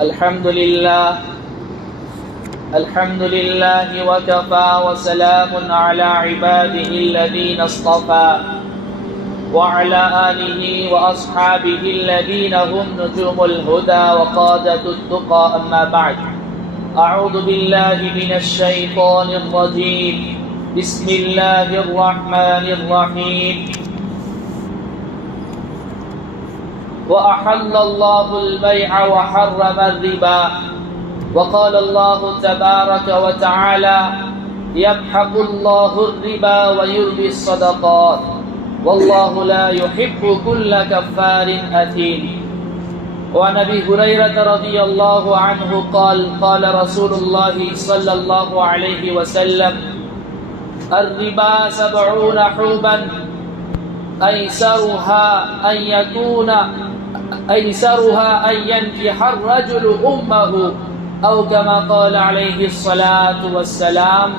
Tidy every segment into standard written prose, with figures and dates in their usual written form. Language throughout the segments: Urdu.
الحمد لله وكفى وسلام على عباده الذين اصطفى وعلى آله وأصحابه الذين هم نجوم الهدى وقادة التقى أما بعد أعوذ بالله من الشيطان الرجيم بسم الله الرحمن الرحيم وأحل الله البيع وحرم الربا وقال الله تبارك وتعالى يمحق الله الربا ويربي الصدقات والله لا يحب كل كفار أثيم. وعن أبي هريرة رضي الله عنه قال قال رسول الله صلى الله عليه وسلم الربا 70 حوبا أيسرها أن ينكح الرجل أمه أو كما قال عليه الصلاة والسلام.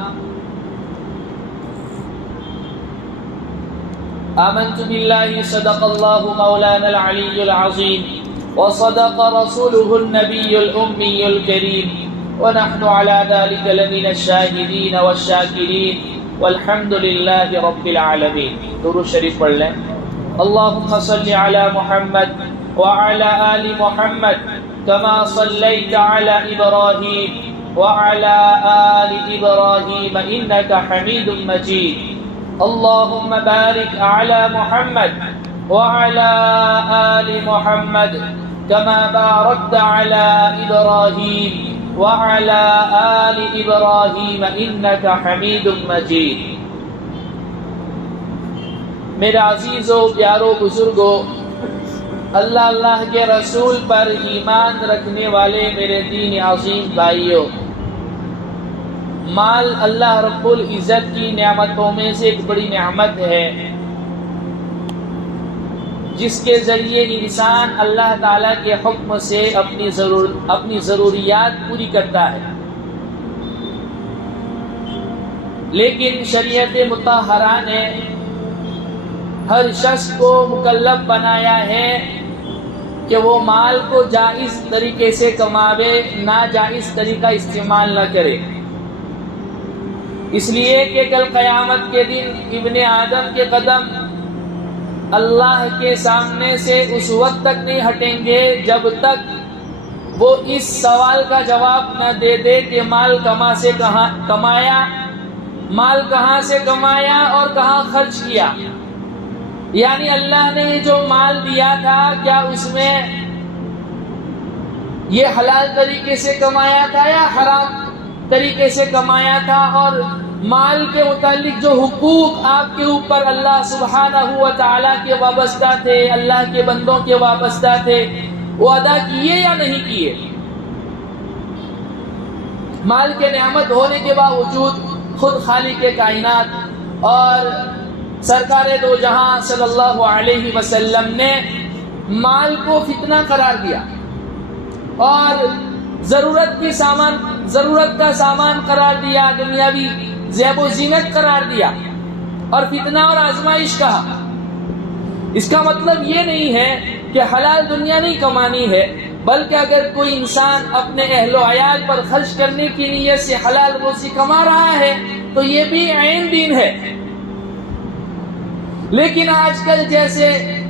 آمنت بالله صدق الله مولانا العلي العظيم وصدق رسوله النبي الأمي الكريم ونحن على ذلك لمن الشاهدين والشاكرين والحمد لله رب العالمين. درود شریف پڑھ لیں. اللهم صل على محمد وعلى آل محمد كما صليت على إبراهيم وعلى آل إبراهيم إنك حميد مجيد. اللهم بارك على محمد وعلى آل محمد كما باركت على إبراهيم وعلى آل إبراهيم إنك حميد مجيد. میرے عزیزو پیارو بزرگو، اللہ کے رسول پر ایمان رکھنے والے میرے دین عظیم بھائیو، مال اللہ رب العزت کی نعمتوں میں سے ایک بڑی نعمت ہے جس کے ذریعے انسان اللہ تعالیٰ کے حکم سے اپنی ضروریات پوری کرتا ہے. لیکن شریعت مطہرہ نے ہر شخص کو مکلف بنایا ہے کہ وہ مال کو جائز طریقے سے کماوے، ناجائز طریقہ استعمال نہ کرے. اس لیے کہ کل قیامت کے دن ابن آدم کے قدم اللہ کے سامنے سے اس وقت تک نہیں ہٹیں گے جب تک وہ اس سوال کا جواب نہ دے دے کہ مال کہاں سے کمایا اور کہاں خرچ کیا. یعنی اللہ نے جو مال دیا تھا کیا اس میں یہ حلال طریقے سے کمایا تھا یا حرام طریقے سے کمایا تھا، اور مال کے متعلق جو حقوق آپ کے اوپر اللہ سبحانہ و تعالیٰ کے وابستہ تھے، اللہ کے بندوں کے وابستہ تھے، وہ ادا کیے یا نہیں کیے. مال کے نعمت ہونے کے باوجود خود خالق کائنات اور سرکار دو جہاں صلی اللہ علیہ وسلم نے مال کو فتنہ قرار دیا اور ضرورت کا سامان قرار دیا، دنیاوی زیب و زینت قرار دیا اور فتنہ اور آزمائش کہا. اس کا مطلب یہ نہیں ہے کہ حلال دنیا نہیں کمانی ہے، بلکہ اگر کوئی انسان اپنے اہل و عیال پر خرچ کرنے کی نیت سے حلال روزی کما رہا ہے تو یہ بھی عین دین ہے. لیکن آج کل جیسے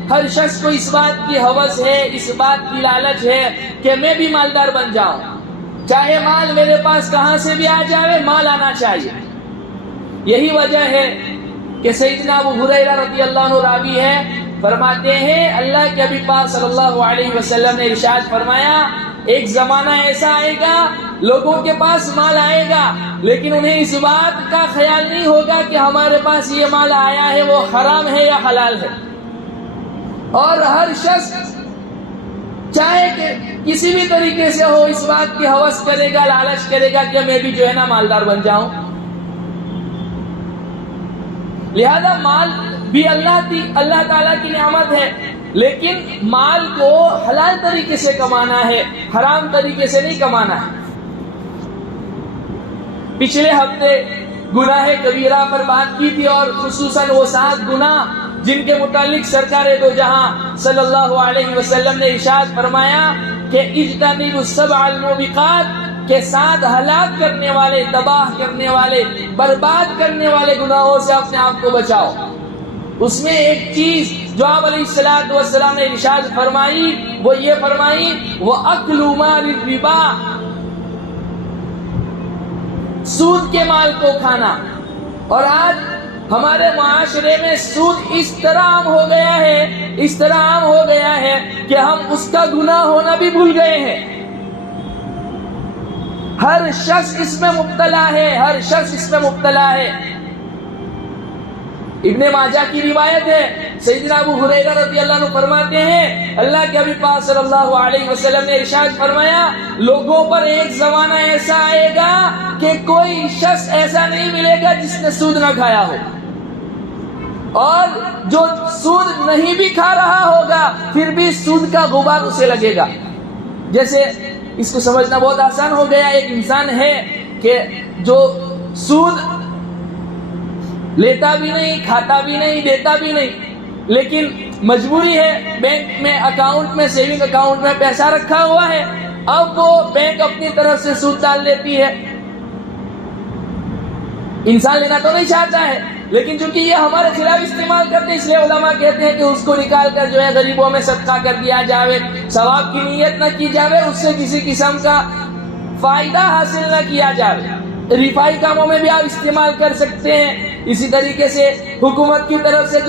ہر شخص کو اس بات کی ہوس ہے، اس بات کی لالچ ہے کہ میں بھی مالدار بن جاؤں، چاہے مال میرے پاس کہاں سے بھی آ جائے، مال آنا چاہیے. یہی وجہ ہے کہ سیدنا ابو ہریرہ رضی اللہ عنہ راوی ہے، فرماتے ہیں اللہ کے نبی پاک صلی اللہ علیہ وسلم نے ارشاد فرمایا ایک زمانہ ایسا آئے گا لوگوں کے پاس مال آئے گا لیکن انہیں اس بات کا خیال نہیں ہوگا کہ ہمارے پاس یہ مال آیا ہے وہ حرام ہے یا حلال ہے. اور ہر شخص چاہے کہ کسی بھی طریقے سے ہو اس بات کی ہوس کرے گا، لالچ کرے گا کہ میں بھی جو ہے نا مالدار بن جاؤں. لہذا مال بھی اللہ تعالیٰ کی نعمت ہے، لیکن مال کو حلال طریقے سے کمانا ہے، حرام طریقے سے نہیں کمانا ہے. پچھلے ہفتے گناہ کبیرہ پر بات کی تھی اور خصوصاً وہ 7 گناہ جن کے متعلق سرکار دو جہاں صلی اللہ علیہ وسلم نے ارشاد فرمایا کہ اجتنبوا السبع الموبقات، کہ 7 ہلاک کرنے والے، تباہ کرنے والے، برباد کرنے والے گناہوں سے اپنے آپ کو بچاؤ۔ اس میں ایک چیز جو آپ علیہ الصلوۃ والسلام نے ارشاد فرمائی وہ یہ فرمائی وَأَكْلُ مَالِ الرِّبَا، سود کے مال کو کھانا۔ اور آج ہمارے معاشرے میں سود اس طرح عام ہو گیا ہے، اس طرح عام ہو گیا ہے کہ ہم اس کا گناہ ہونا بھی بھول گئے ہیں۔ ہر شخص اس میں مبتلا ہے، ہر شخص اس میں مبتلا ہے۔ ابن ماجہ کی روایت ہے، سیدنا ابو ہریرہ رضی اللہ عنہ فرماتے ہیں اللہ کے حبیب پاک صلی اللہ علیہ وسلم نے ارشاد فرمایا لوگوں پر ایک زمانہ ایسا آئے گا کہ کوئی شخص ایسا نہیں ملے گا جس نے سود نہ کھایا ہو، اور جو سود نہیں بھی کھا رہا ہوگا پھر بھی سود کا غبار اسے لگے گا۔ جیسے اس کو سمجھنا بہت آسان ہو گیا، ایک انسان ہے کہ جو سود لیتا بھی نہیں، کھاتا بھی نہیں، دیتا بھی نہیں، لیکن مجبوری ہے، بینک میں اکاؤنٹ میں، سیونگ اکاؤنٹ میں پیسہ رکھا ہوا ہے، اب وہ بینک اپنی طرف سے سود ڈال دیتی ہے۔ انسان لینا تو نہیں چاہتا ہے، لیکن چونکہ یہ ہمارے خلاف استعمال کرتے ہیں، اس لیے علماء کہتے ہیں کہ اس کو نکال کر جو ہے غریبوں میں صدقہ کر دیا جاوے، ثواب کی نیت نہ کی جاوے، اس سے کسی قسم کا فائدہ حاصل نہ کیا جاوے۔ رفائی کاموں میں بھی آپ استعمال کر سکتے ہیں۔ اسی طریقے سے حکومت کی طرف سے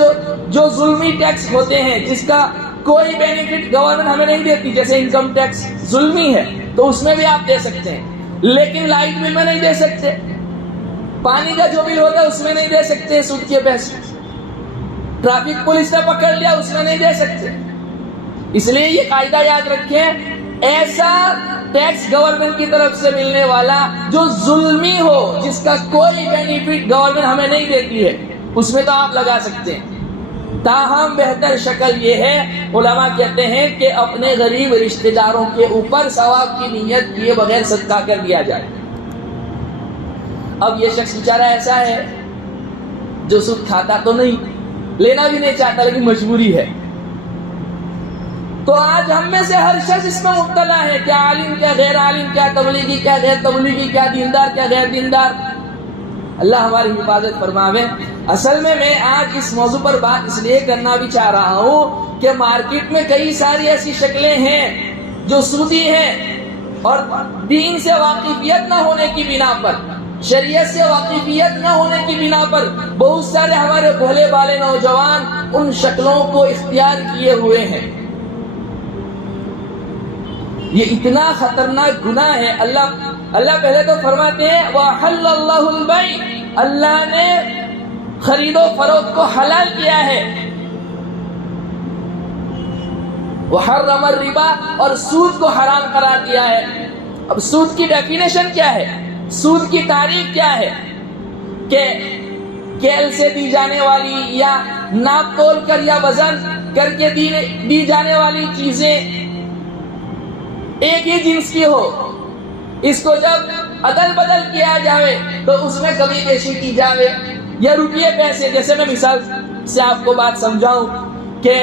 جو ظلمی ٹیکس ہوتے ہیں جس کا کوئی بینیفٹ گورنمنٹ ہمیں نہیں دیتی، جیسے انکم ٹیکس ظلمی ہے، تو اس میں بھی آپ دے سکتے ہیں، لیکن لائٹ بل میں نہیں دے سکتے، پانی کا جو بل ہوتا ہے اس میں نہیں دے سکتے سود کے پیسے، ٹریفک پولیس نے پکڑ لیا اس میں نہیں دے سکتے۔ اس لیے یہ قاعدہ یاد رکھیں، ایسا ٹیکس گورنمنٹ کی طرف سے ملنے والا جو ظلمی ہو، جس کا کوئی بینیفٹ گورنمنٹ ہمیں نہیں دیتی ہے، اس میں تو آپ لگا سکتے ہیں۔ تاہم بہتر شکل یہ ہے، علماء کہتے ہیں کہ اپنے غریب رشتہ داروں کے اوپر ثواب کی نیت کیے بغیر صدقہ کر دیا جائے۔ اب یہ شخص بیچارہ ایسا ہے جو سود کھاتا تو نہیں، لینا بھی نہیں چاہتا، لیکن مجبوری ہے۔ تو آج ہم میں سے ہر شخص اس میں مبتلا ہے، کیا عالم کیا غیر عالم، کیا تبلیغی کیا غیر تبلیغی، کیا دیندار کیا غیر دیندار۔ اللہ ہماری حفاظت فرماوے۔ اصل میں آج اس موضوع پر بات اس لیے کرنا بھی چاہ رہا ہوں کہ مارکیٹ میں کئی ساری ایسی شکلیں ہیں جو سودی ہیں، اور دین سے واقفیت نہ ہونے کی بنا پر، شریعت سے واقفیت نہ ہونے کی بنا پر بہت سارے ہمارے بھولے بالے نوجوان ان شکلوں کو اختیار کیے ہوئے ہیں۔ یہ اتنا خطرناک گناہ ہے۔ اللہ پہلے تو فرماتے ہیں وَأَحَلَّ اللَّهُ الْبَيْعَ، اللہ نے خرید و فروخت کو حلال کیا ہے، وَحَرَّمَ الرِّبَا، اور سود کو حرام قرار دیا ہے۔ اب سود کی ڈیفینیشن کیا ہے، سود کی تعریف کیا ہے؟ کہ کیل سے دی جانے والی یا ناپ تول کر یا وزن کر کے دی جانے والی چیزیں ایک ہی جنس کی ہو، اس کو جب عدل بدل کیا جاوے تو اس میں کمی بیشی کی جاوے، یا روپیے پیسے، جیسے میں مثال سے آپ کو بات سمجھاؤں کہ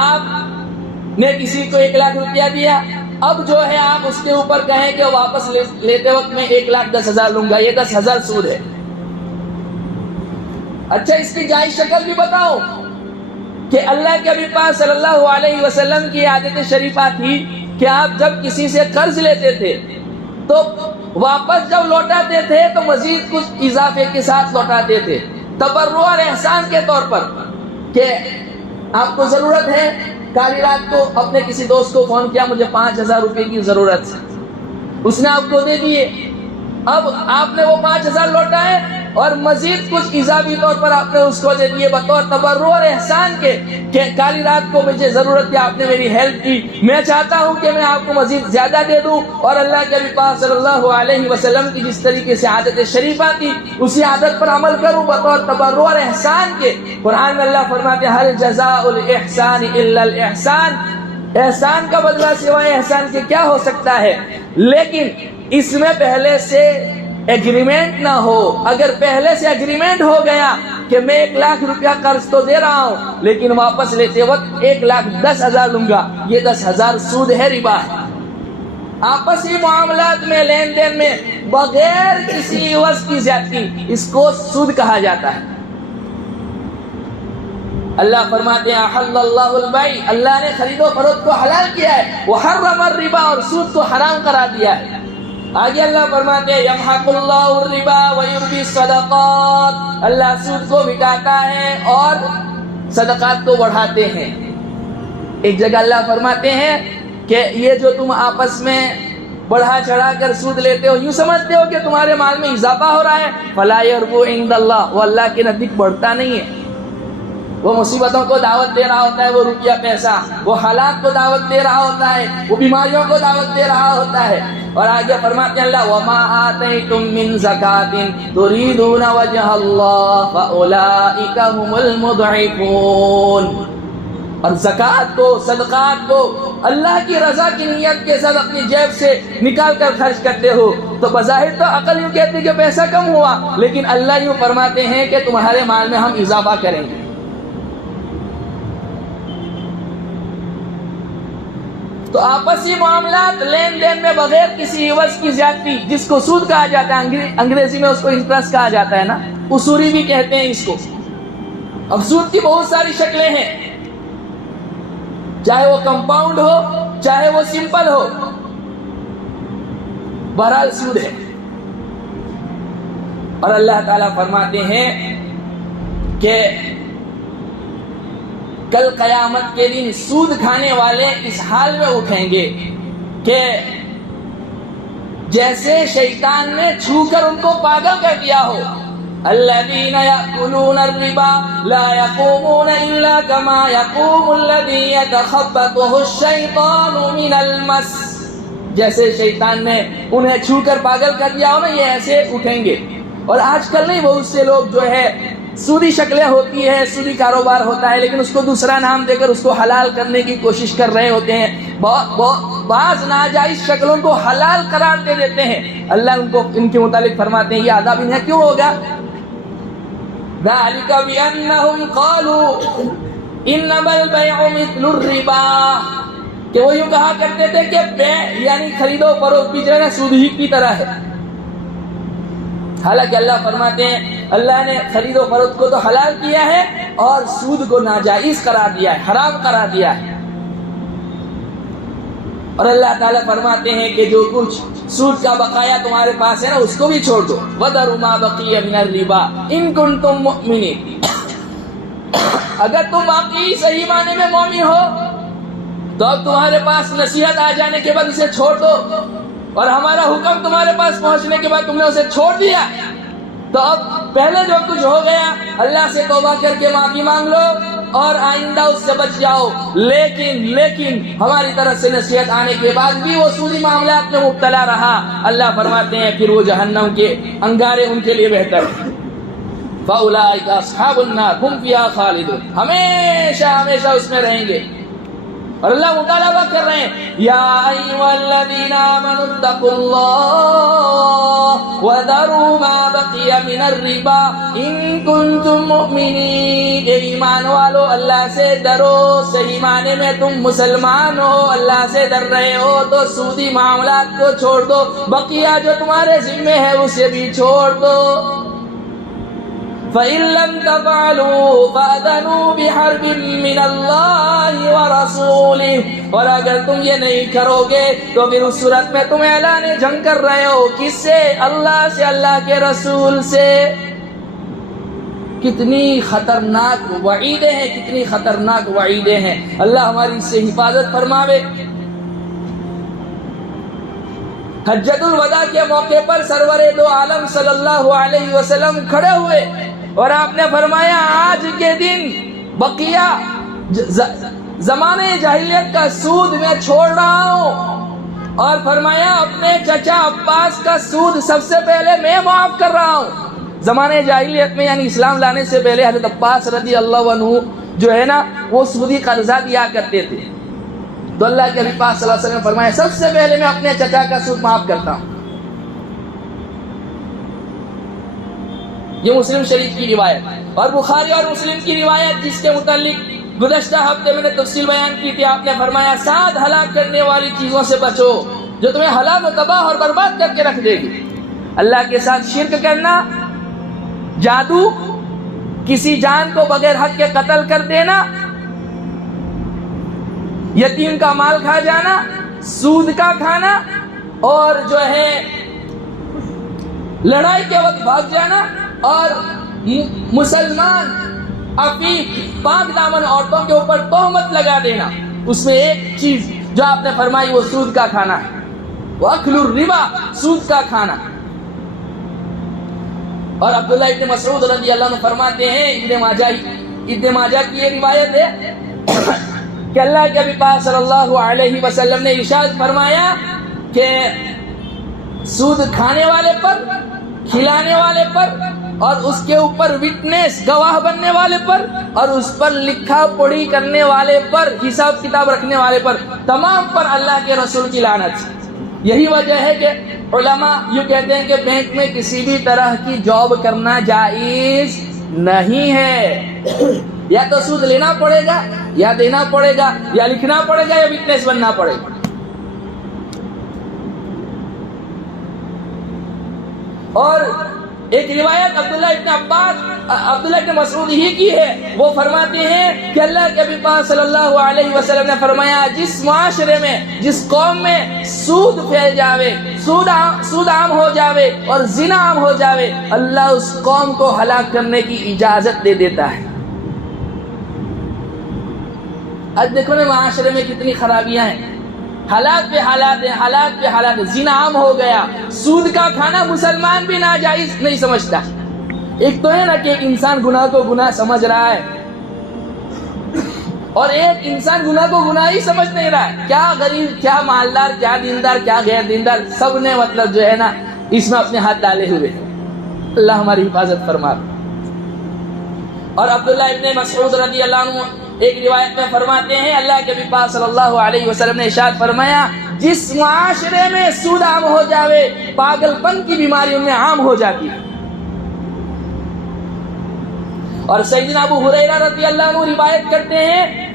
آپ نے کسی کو 1 لاکھ روپیہ دیا، اب جو ہے آپ اس کے اوپر کہیں کہ واپس لیتے وقت میں 1,10,000 لوں گا، یہ 10,000 سود ہے۔ اچھا، اس کی جائز شکل بھی بتاؤں کہ اللہ کے حبیب پاک صلی اللہ علیہ وسلم کی عادت شریفہ تھی کہ آپ جب کسی سے قرض لیتے تھے تو واپس جب لوٹاتے تھے تو مزید کچھ اضافے کے ساتھ لوٹاتے تھے، تبرع اور احسان کے طور پر، کہ آپ کو ضرورت ہے، کالی رات کو اپنے کسی دوست کو فون کیا مجھے 5,000 روپے کی ضرورت ہے، اس نے آپ کو دے دیے، اب آپ نے وہ 5,000 لوٹائے اور مزید کچھ اضافی طور پر آپ نے اس کو دے دیے بطور تبرع اور احسان کے، کہ کالی رات کو مجھے ضرورت تھی، آپ نے میری ہیلپ کی، میں چاہتا ہوں کہ میں آپ کو مزید زیادہ دے دوں، اور اللہ کے نبی پاک صلی اللہ علیہ وسلم کی جس طریقے سے عادت شریفہ تھی اسی عادت پر عمل کروں بطور تبرع اور احسان کے۔ قرآن میں اللہ فرماتے ہیں هل جزاء الاحسان الا الاحسان، احسان کا بدلہ سوائے احسان کے کیا ہو سکتا ہے؟ لیکن اس میں پہلے سے ایگریمنٹ نہ ہو، اگر پہلے سے ایگریمنٹ ہو گیا کہ میں 1,00,000 روپیہ قرض تو دے رہا ہوں لیکن واپس لیتے وقت 1,10,000 لوں گا، یہ 10,000 سود ہے، ربا ہے۔ آپسی معاملات میں، لین دین میں بغیر کسی عوض کی زیادتی، اس کو سود کہا جاتا ہے۔ اللہ فرماتے ہیں احل اللہ البیع، اللہ نے خرید و فروخت کو حلال کیا ہے، وحرم الربا، اور سود کو حرام قرار دیا ہے۔ آگے اللہ فرماتے ہیں یمحق اللہ الربا ویربی الصدقات، اللہ سود کو مٹاتا ہے اور صدقات کو بڑھاتے ہیں۔ ایک جگہ اللہ فرماتے ہیں کہ یہ جو تم آپس میں بڑھا چڑھا کر سود لیتے ہو، یوں سمجھتے ہو کہ تمہارے مال میں اضافہ ہو رہا ہے، فلا یربو عند اللہ، وہ اللہ کے نزدیک بڑھتا نہیں ہے۔ وہ مصیبتوں کو دعوت دے رہا ہوتا ہے، وہ روپیہ پیسہ، وہ حالات کو دعوت دے رہا ہوتا ہے، وہ بیماریوں کو دعوت دے رہا ہوتا ہے۔ اور آگے فرماتے ہیں اللہ وما آتیتم من زکاۃ تریدون وجہ اللہ فاولئک هم المضعفون، اور زکوٰۃ کو، صدقات کو اللہ کی رضا کی نیت کے ساتھ اپنی جیب سے نکال کر خرچ کرتے ہو تو بظاہر تو عقل یوں کہتی کہ پیسہ کم ہوا، لیکن اللہ یوں فرماتے ہیں کہ تمہارے مال میں ہم اضافہ کریں گے۔ تو آپسی معاملات، لین دین میں بغیر کسی عوض کی زیادتی، جس کو سود کہا جاتا ہے، انگریزی میں اس کو انٹرسٹ کہا جاتا ہے نا، اصولی بھی کہتے ہیں اس کو۔ اب سود کی بہت ساری شکلیں ہیں، چاہے وہ کمپاؤنڈ ہو، چاہے وہ سمپل ہو، بہرحال سود ہے۔ اور اللہ تعالیٰ فرماتے ہیں کہ کل قیامت کے دن سود کھانے والے اس حال میں اٹھیں گے کہ جیسے شیطان نے چھو کر ان کو پاگل کر دیا ہو۔ الذین یأکلون الربا لا یقومون الا کما یقوم الذی یتخبطہ الشیطان من المس، جیسے شیطان نے انہیں چھو کر پاگل کر دیا ہو نا، یہ ایسے اٹھیں گے۔ اور آج کل نہیں، بہت سے لوگ جو ہے سودی شکلیں ہوتی ہے، سودی کاروبار ہوتا ہے، لیکن اس کو دوسرا نام دے کر اس کو حلال کرنے کی کوشش کر رہے ہوتے ہیں، بعض ناجائز شکلوں کو حلال قرار دے دیتے ہیں۔ اللہ ان کے متعلق فرماتے ہیں یہ عذاب انہیں کیوں ہوگا؟ ذَلِكَ بِأَنَّهُمْ قَالُوا إِنَّمَا الْبَيْعُ مِثْلُ الرِّبَا، کہ وہ یوں کہا کرتے تھے کہ بیع یعنی خرید و فروخت بھی جو ہے سود ہی کی طرح ہے۔ حالانکہ اللہ فرماتے ہیں اللہ نے خرید و فروخت کو تو حلال کیا ہے اور سود کو ناجائز قرار دیا ہے، حرام قرار دیا ہے۔ اور اللہ تعالیٰ فرماتے ہیں کہ جو کچھ سود کا بقایا تمہارے پاس ہے نا، اس کو بھی چھوڑ دو۔ وَذَرُوا مَا بَقِيَ مِنَ الرِّبَا إِن كُنتُم مُؤْمِنِينَ، اگر تم واقعی صحیح معنی میں مومن ہو تو اب تمہارے پاس نصیحت آ جانے کے بعد اسے چھوڑ دو، اور ہمارا حکم تمہارے پاس پہنچنے کے بعد تم نے اسے چھوڑ دیا، تو اب پہلے جو کچھ ہو گیا اللہ سے توبہ کر کے معافی مانگ لو اور آئندہ اس سے بچ جاؤ۔ لیکن ہماری طرف سے نصیحت آنے کے بعد بھی وہ سودی معاملات میں مبتلا رہا، اللہ فرماتے ہیں پھر وہ جہنم کے انگارے ان کے لیے بہتر ہیں۔ فَأُولَٰئِكَ أَصْحَابُ النَّارِ هُمْ فِيهَا خَالِدُونَ، ہمیشہ اس میں رہیں گے۔ اور اللہ مطالبہ کر رہے ہیں یا ایھا الذین آمنوا اتقوا اللہ وذروا ما بقی من الربا ان کنتم مؤمنین، اے ایمان والو اللہ سے ڈرو، صحیح معنی میں تم مسلمان ہو، اللہ سے ڈر رہے ہو تو سودی معاملات کو چھوڑ دو، بقیہ جو تمہارے ذمے ہے اسے بھی چھوڑ دو۔ فَإِن لَّمْ تَفْعَلُوا فَأْذَنُوا بِحَرْبٍ مِّنَ اللَّهِ وَرَسُولِهِ، اور اگر تم یہ نہیں کرو گے تو پھر اس صورت میں تم اعلان جنگ کر رہے ہو، کس سے؟ اللہ سے، اللہ کے رسول سے۔ کتنی خطرناک وعیدیں ہیں، کتنی خطرناک وعیدیں ہیں، اللہ ہماری اس سے حفاظت فرماوے۔ حجۃ الوداع کے موقع پر سرور دو عالم صلی اللہ علیہ وسلم کھڑے ہوئے اور آپ نے فرمایا آج کے دن بقیہ زمانے جاہلیت کا سود میں چھوڑ رہا ہوں، اور فرمایا اپنے چچا عباس کا سود سب سے پہلے میں معاف کر رہا ہوں۔ زمانے جاہلیت میں یعنی اسلام لانے سے پہلے حضرت عباس رضی اللہ عنہ جو ہے نا وہ سودی قرضہ دیا کرتے تھے، تو اللہ کے نبی پاک صلی اللہ علیہ وسلم نے فرمایا سب سے پہلے میں اپنے چچا کا سود معاف کرتا ہوں۔ یہ مسلم شریف کی روایت، اور بخاری اور مسلم کی روایت جس کے متعلق گزشتہ ہفتے میں نے تفصیل بیان کی تھی. آپ نے فرمایا 7 ہلاک کرنے والی چیزوں سے بچو جو تمہیں ہلاک و تباہ اور برباد کر کے رکھ دے گی. اللہ کے ساتھ شرک کرنا، جادو، کسی جان کو بغیر حق کے قتل کر دینا، یتیم کا مال کھا جانا، سود کا کھانا، اور جو ہے لڑائی کے وقت بھاگ جانا، اور مسلمان عفیف پاک دامن عورتوں کے اوپر تہمت لگا دینا. اس میں ایک چیز جو آپ نے فرمائی وہ سود کا کھانا ہے. وَأَكْلُ الرِّبَا، سود کا کھانا. اور عبداللہ ابن مسعود رضی اللہ عنہ فرماتے ہیں، ابن ماجہ کی یہ روایت ہے کہ اللہ کے نبی پاک صلی اللہ علیہ وسلم نے ارشاد فرمایا کہ سود کھانے والے پر، کھلانے والے پر، اور اس کے اوپر وٹنس گواہ بننے والے پر، اور اس پر لکھا پڑھی کرنے والے پر، حساب کتاب رکھنے والے پر، تمام پر اللہ کے رسول کی لعنت. یہی وجہ ہے کہ علماء یوں کہتے ہیں کہ بینک میں کسی بھی طرح کی جاب کرنا جائز نہیں ہے. یا تو سود لینا پڑے گا، یا دینا پڑے گا، یا لکھنا پڑے گا، یا وٹنس بننا پڑے گا. اور ایک روایت عبداللہ ابن مسعود ہی کی ہے. وہ فرماتے ہیں کہ اللہ کے نبی پاک صلی اللہ علیہ وسلم نے فرمایا جس معاشرے میں، جس قوم میں سود پھیل جاوے، سود عام ہو جاوے اور زنا عام ہو جاوے، اللہ اس قوم کو ہلاک کرنے کی اجازت دے دیتا ہے. آج دیکھو نا معاشرے میں کتنی خرابیاں ہیں، حالات پہ حالات ہیں، حالات پہ حالات ہیں. زنا عام ہو گیا، سود کا کھانا مسلمان بھی ناجائز نہیں سمجھتا. ایک تو ہے نا کہ ایک انسان گناہ کو گناہ سمجھ رہا ہے، اور ایک انسان گناہ کو گناہ ہی سمجھ نہیں رہا ہے. کیا غریب، کیا مالدار، کیا دیندار، کیا غیر دیندار، سب نے مطلب جو ہے نا اس میں اپنے ہاتھ ڈالے ہوئے ہیں. اللہ ہماری حفاظت فرما. اور عبداللہ ابن مسعود رضی اللہ عنہ ایک روایت میں فرماتے ہیں اللہ کے نبی پاک صلی اللہ علیہ وسلم نے ارشاد فرمایا جس معاشرے میں سود عام ہو جاوے پاگل پن کی بیماری ان میں عام ہو جاتی ہے. اور سیدنا ابو ہریرہ رضی اللہ عنہ روایت کرتے ہیں،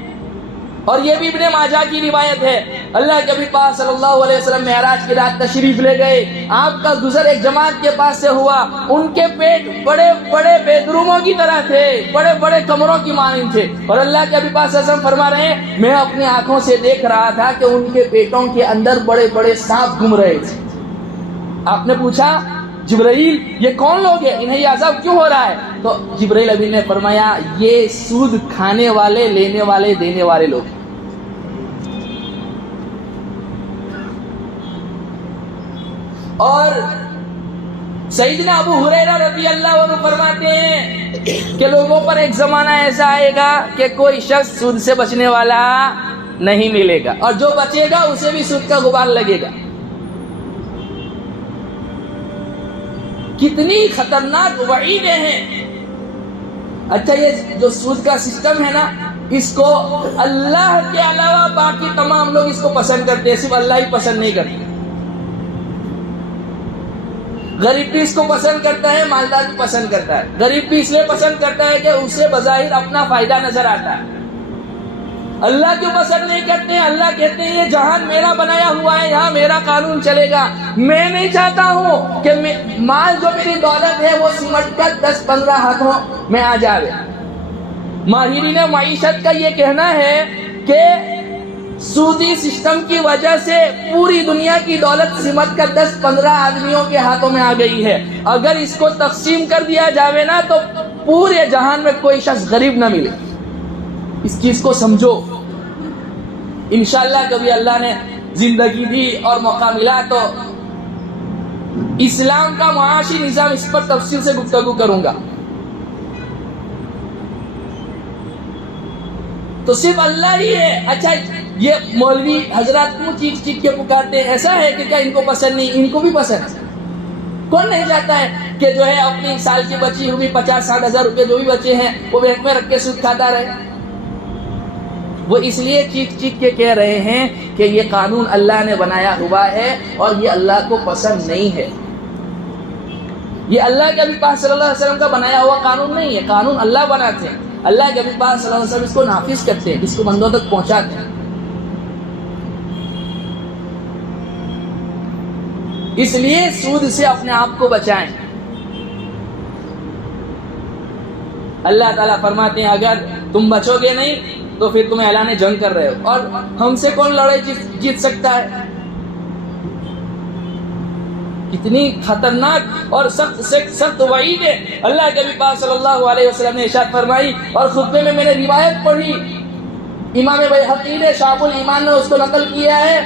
اور یہ بھی ابن ماجہ کی روایت ہے، اللہ کے نبی پاک صلی اللہ علیہ وسلم معراج کی رات تشریف لے گئے. آپ کا گزر ایک جماعت کے پاس سے ہوا. ان کے پیٹ بڑے بڑے بیڈ روموں کی طرح تھے، بڑے بڑے کمروں کی مانند تھے. اور اللہ کے نبی پاک صلی اللہ علیہ وسلم فرما رہے ہیں میں اپنی آنکھوں سے دیکھ رہا تھا کہ ان کے پیٹوں کے اندر بڑے بڑے سانپ گھوم رہے تھے. آپ نے پوچھا جبرائیل یہ کون لوگ ہیں، انہیں یہ عذاب کیوں ہو رہا ہے؟ تو جبرائیل ابھی نے فرمایا یہ سود کھانے والے، لینے والے، دینے والے لوگ ہیں. اور سیدنا ابو ہریرہ رضی اللہ عنہ فرماتے ہیں کہ لوگوں پر ایک زمانہ ایسا آئے گا کہ کوئی شخص سود سے بچنے والا نہیں ملے گا، اور جو بچے گا اسے بھی سود کا غبار لگے گا. کتنی خطرناک وعیدیں ہیں. اچھا یہ جو سود کا سسٹم ہے نا، اس کو اللہ کے علاوہ باقی تمام لوگ اس کو پسند کرتے ہیں، صرف اللہ ہی پسند نہیں کرتے. غریب بھی اس کو پسند کرتا ہے، مالدار بھی پسند کرتا ہے. غریب بھی اس لیے پسند کرتا ہے کہ اسے بظاہر اپنا فائدہ نظر آتا ہے. اللہ کیوں پسند نہیں کرتے ہیں؟ اللہ کہتے ہیں یہ جہان میرا بنایا ہوا ہے، یہاں میرا قانون چلے گا. میں نہیں چاہتا ہوں کہ مال جو میری دولت ہے وہ سمٹ کر 10-15 ہاتھوں میں آ جائے. ماہرین معیشت کا یہ کہنا ہے کہ سودی سسٹم کی وجہ سے پوری دنیا کی دولت سمٹ کر 10-15 آدمیوں کے ہاتھوں میں آ گئی ہے. اگر اس کو تقسیم کر دیا جاوے نا تو پورے جہان میں کوئی شخص غریب نہ ملے. اس چیز کو سمجھو. انشاءاللہ کبھی اللہ نے زندگی دی اور موقع ملا تو اسلام کا معاشی نظام اس پر تفصیل سے گفتگو کروں گا. تو صرف اللہ ہی ہے. اچھا یہ مولوی حضرات کیوں چیخ چیخ کے پکارتے ہیں؟ ایسا ہے کہ کیا ان کو پسند نہیں؟ ان کو بھی پسند ہے. کون نہیں چاہتا ہے کہ جو ہے اپنی سال کی بچی ہوئی 50-60 ہزار روپے جو بھی بچے ہیں وہ بینک میں رکھ کے سود کھاتا رہے. وہ اس لیے چیخ چیخ کے کہہ رہے ہیں کہ یہ قانون اللہ نے بنایا ہوا ہے اور یہ اللہ کو پسند نہیں ہے. یہ اللہ کے نبی پاک صلی اللہ علیہ وسلم کا بنایا ہوا قانون نہیں ہے، قانون اللہ بناتے ہیں، اللہ کے نبی پاک صلی اللہ علیہ وسلم اس کو نافذ کرتے ہیں، اس کو بندوں تک پہنچاتے ہیں۔ اس لیے سود سے اپنے آپ کو بچائیں۔ اللہ تعالیٰ فرماتے ہیں اگر تم بچو گے نہیں تو پھر تمہیں اعلان جنگ کر رہے ہو، اور ہم سے کون لڑائی جیت سکتا ہے؟ کتنی خطرناک اور سخت وعید ہے۔ اللہ کے نبی پاک صلی اللہ علیہ وسلم نے ارشاد فرمائی، اور خطبے میں نے روایت پڑھی، امام بیہقی نے شعب الایمان نے اس کو نقل کیا ہے۔